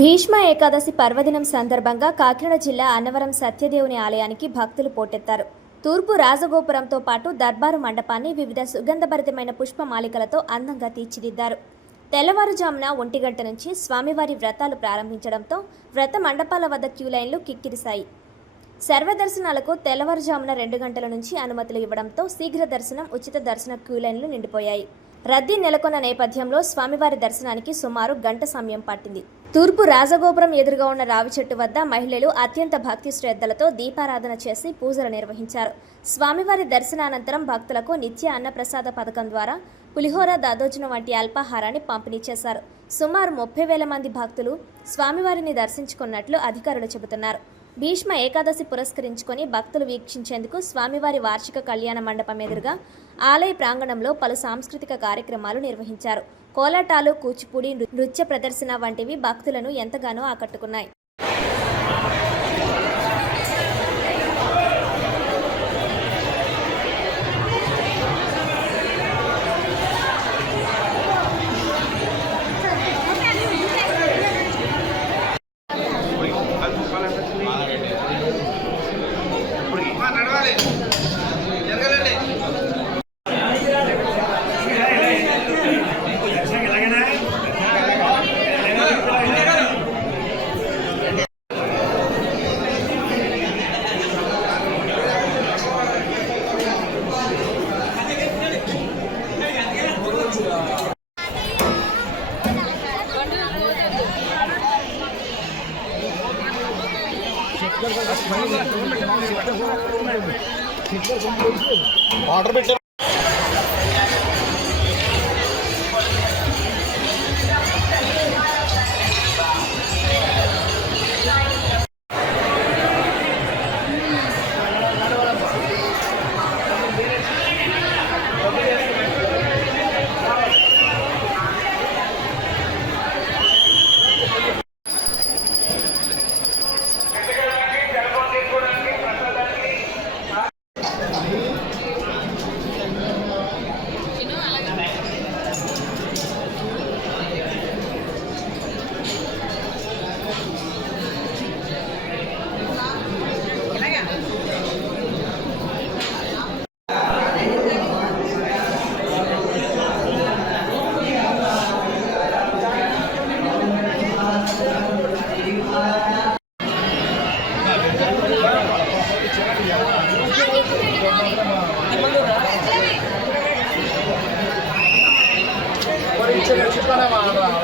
భీష్మ ఏకాదశి పర్వదినం సందర్భంగా కాకినాడ జిల్లా అన్నవరం సత్యదేవుని ఆలయానికి భక్తులు పోటెత్తారు. తూర్పు రాజగోపురంతో పాటు దర్బారు మండపాన్ని వివిధ సుగంధభరితమైన పుష్పమాలికలతో అందంగా తీర్చిదిద్దారు. తెల్లవారుజామున ఒంటి గంట నుంచి స్వామివారి వ్రతాలు ప్రారంభించడంతో వ్రత మండపాల వద్ద క్యూ లైన్లు కిక్కిరిశాయి. సర్వదర్శనాలకు తెల్లవారుజామున రెండు గంటల నుంచి అనుమతులు ఇవ్వడంతో శీఘ్ర దర్శనం ఉచిత దర్శన క్యూ లైన్లు నిండిపోయాయి. రద్దీ నెలకొన్న నేపథ్యంలో స్వామివారి దర్శనానికి సుమారు గంట సమయం పట్టింది. తూర్పు రాజగోపురం ఎదురుగా ఉన్న రావి చెట్టు వద్ద మహిళలు అత్యంత భక్తి శ్రద్ధలతో దీపారాధన చేసి పూజలు నిర్వహించారు. స్వామివారి దర్శనానంతరం భక్తులకు నిత్య అన్నప్రసాద పథకం ద్వారా పులిహోర దాదోజనం వంటి అల్పాహారాన్ని పంపిణీ చేశారు. సుమారు ముప్పై వేల మంది భక్తులు స్వామివారిని దర్శించుకున్నట్లు అధికారులు చెబుతున్నారు. భీష్మ ఏకాదశి పురస్కరించుకొని భక్తులు వీక్షించేందుకు స్వామివారి వార్షిక కళ్యాణ మండపం ఎదురుగా ఆలయ ప్రాంగణంలో పలు సాంస్కృతిక కార్యక్రమాలు నిర్వహించారు. కోలాటాలు కూచిపూడి నృత్య ప్రదర్శన వంటివి భక్తులను ఎంతగానో ఆకట్టుకున్నాయి. Órale. ఆర్డర్ పెట్టారు. 这个是刚才挖的